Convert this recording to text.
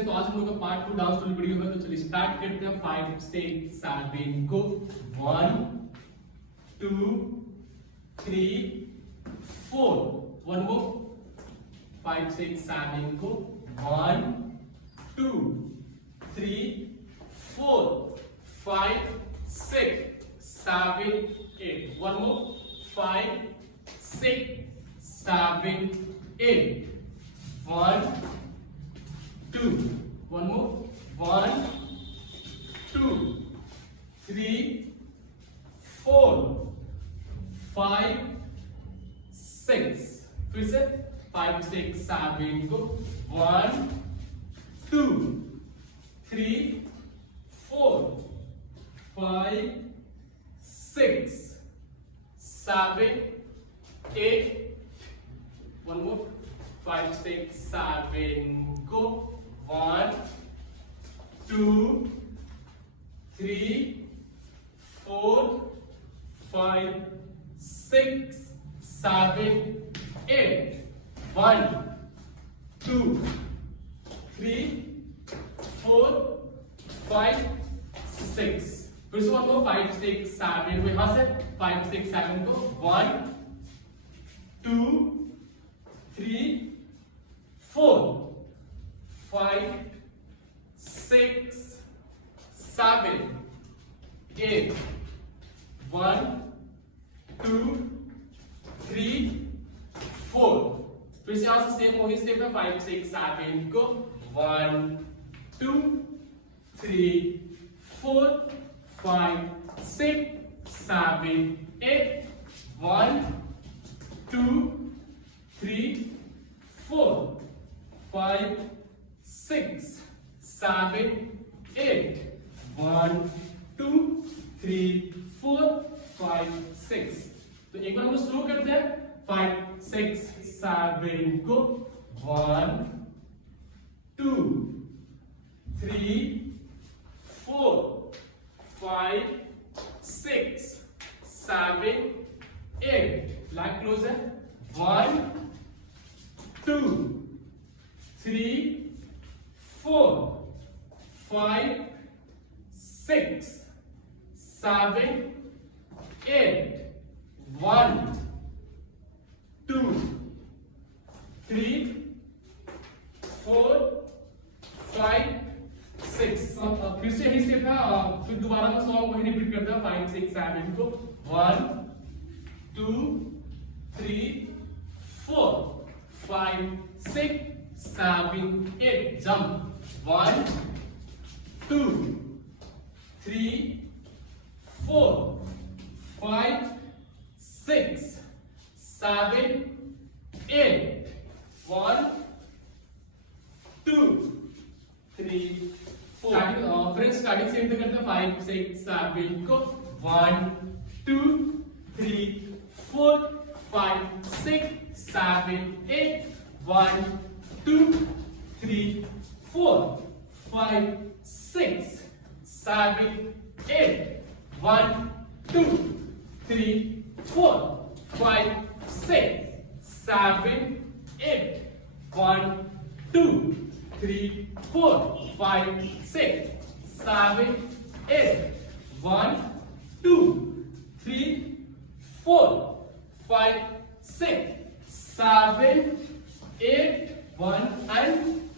Friends, तो आज हम लोग का पार्ट 2 डांस स्टोरी वीडियो है। तो चलिए स्टार्ट करते हैं 5 6 7 को 1 2 3 4 वन मोर 5 6 7 को 1 2 3 4 5 6 7 8 वन मोर 5 6 7 8 1 2 one more 1 2 3 4 5 6 फिर से 5 6 7 को 1 2 3 4 5 6 7 8 one more 5 6 7 go 1 2 3 4 5 6 7 8 1 2 3 4 5 6 फिर से 5 6 7 को यहां से 5 6 7 को 1 2 3 4 5 6 7 8 1 2 3 4 फिर से यहां से सेम वही स्टेप है 5 6 7 को 1 2 3 4 5 6 7 8 1 2 3 4 5 6 7 8 1 2 3 4 5 6 तो एक बार हम शुरू करते हैं 5 6 7 को 1 2 3 4 5 6 7 8 लाइक क्लोज है 1 2 3 4 5 6 7 8 1 2 3 4 5 6 फिर से ही स्टेप है फिर दोबारा का सॉन्ग वही रिपीट करते हैं 5 6 7 को 1 2 3 4 5 6 7 8 jump 1 2 3 4 5 6 7 8 1 2 3 4 फ्रेंड्स स्टार्टिंग सेम से करते हैं 5 6 7 को 1 2 3 4 5 6 7 8 1 2 3 4 5 6 7 8 1 2 3 4 5 6 7 8 1 2 3 4 5 6 7 8 1 2 3 4 5 6 7 8 1 and